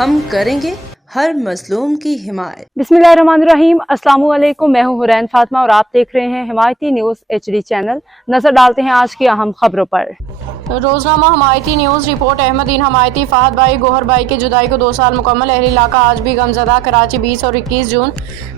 हम करेंगे हर मजलूम की हिमायत। बिस्मिल्लाहिर्रहमानिर्रहीम। अस्सलाम वालेकुम। मैं हूँ हुरैन फातिमा और आप देख रहे हैं हिमायती न्यूज़ HD चैनल। नजर डालते हैं आज की अहम खबरों पर। रोजनामा हिमायती न्यूज़ रिपोर्ट। अहमदीन हिमायती फहद भाई गौहर भाई की जुदाई को 2 साल मुकम्मल। अहल इलाका आज भी गमज़दा। कराची 20 और 21 जून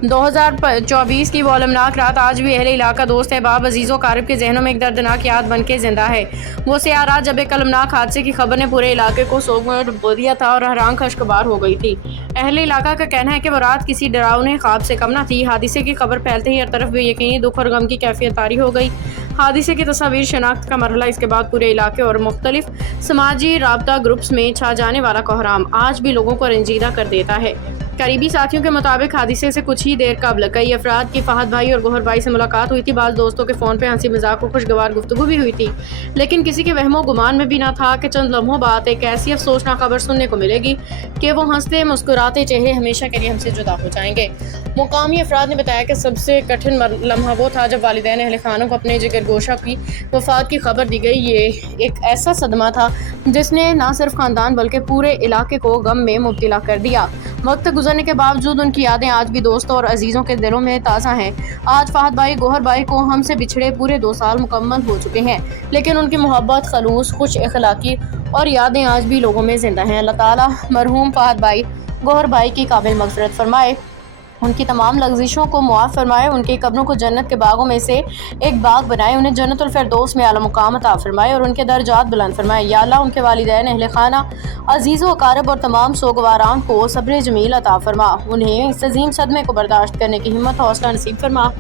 2024 की वो अलमनाक रात आज भी अहल इलाका, दोस्त, अहबाब, अजीज़ों, क़ारिब के जहनों में एक दर्दनाक याद बन के ज़िंदा है। वो स्याह रात जब एक अलमनाक हादसे की खबर ने पूरे इलाके को सोग में डुबो दिया था और हैरान खशखबार हो गई थी। अहल इलाका का कहना है कि वो रात किसी डरावने ख्वाब से कम न थी। हादसे की खबर फैलते ही हर तरफ बेयकीनी, दुख और गम की कैफियत तारी हो गई। हादसे की तस्वीर, शनाख्त का मरहला, इसके बाद पूरे इलाके और मुख्तलिफ समाजी राबता ग्रुप्स में छा जाने वाला कोहराम आज भी लोगों को रंजीदा कर देता है। करीबी साथियों के मुताबिक हादसे से कुछ ही देर कबल कई अफराद की फहद भाई और गौहर भाई से मुलाकात हुई थी। बाल दोस्तों के फ़ोन पे हंसी मजाक और खुशगवार गुफ्तगू भी हुई थी, लेकिन किसी के वहमो गुमान में भी ना था कि चंद लम्हों बाद एक ऐसी अफसोसनाक खबर सुनने को मिलेगी कि वो हंसते मुस्कुराते चेहरे हमेशा के लिए हमसे जुदा हो जाएंगे। मुकामी अफराद ने बताया कि सबसे कठिन लम्हा वो था जब वालिदैन अहले खानों को अपने जिगर गोशा की वफात की खबर दी गई। ये एक ऐसा सदमा था जिसने ना सिर्फ खानदान बल्कि पूरे इलाके को गम में मुब्तला कर दिया। वक्त गुजरने के बावजूद उनकी यादें आज भी दोस्तों और अजीज़ों के दिलों में ताज़ा हैं। आज फहद भाई गौहर भाई को हमसे बिछड़े पूरे 2 साल मुकम्मल हो चुके हैं, लेकिन उनकी मोहब्बत, खलूस, खुश अखलाकी और यादें आज भी लोगों में जिंदा हैं। अल्लाह ताला मरहूम फहद भाई गौहर भाई की काबिल मग़फ़िरत फरमाए, उनकी तमाम लग़ज़िशों को मुआफ़ फरमाए, उनकी कब्रों को जन्नत के बागों में से एक बाग बनाए, उन्हें जन्नतुल फ़िरदौस में आला मुक़ाम अता फरमाए और उनके दर्जात बुलंद फरमाए। या अल्लाह उनके वालिदैन, अहले खाना, अजीज़ व अक़ारिब और तमाम सोगवारान को सब्र जमील अता फरमा, उन्हें इस अज़ीम सदमे को बर्दाश्त करने की हिम्मत और हौसला नसीब फरमा,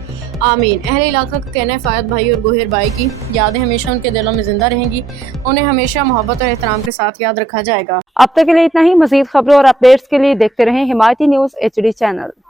आमीन। अहले इलाका का कहना है फहद भाई और गौहर भाई की यादें हमेशा उनके दिलों में ज़िंदा रहेंगी, उन्हें हमेशा मोहब्बत और एहतराम के साथ याद रखा जाएगा। अब तक के लिए इतना ही। मज़ीद खबरों और अपडेट्स के लिए देखते रहें हिमायती न्यूज़ HD चैनल।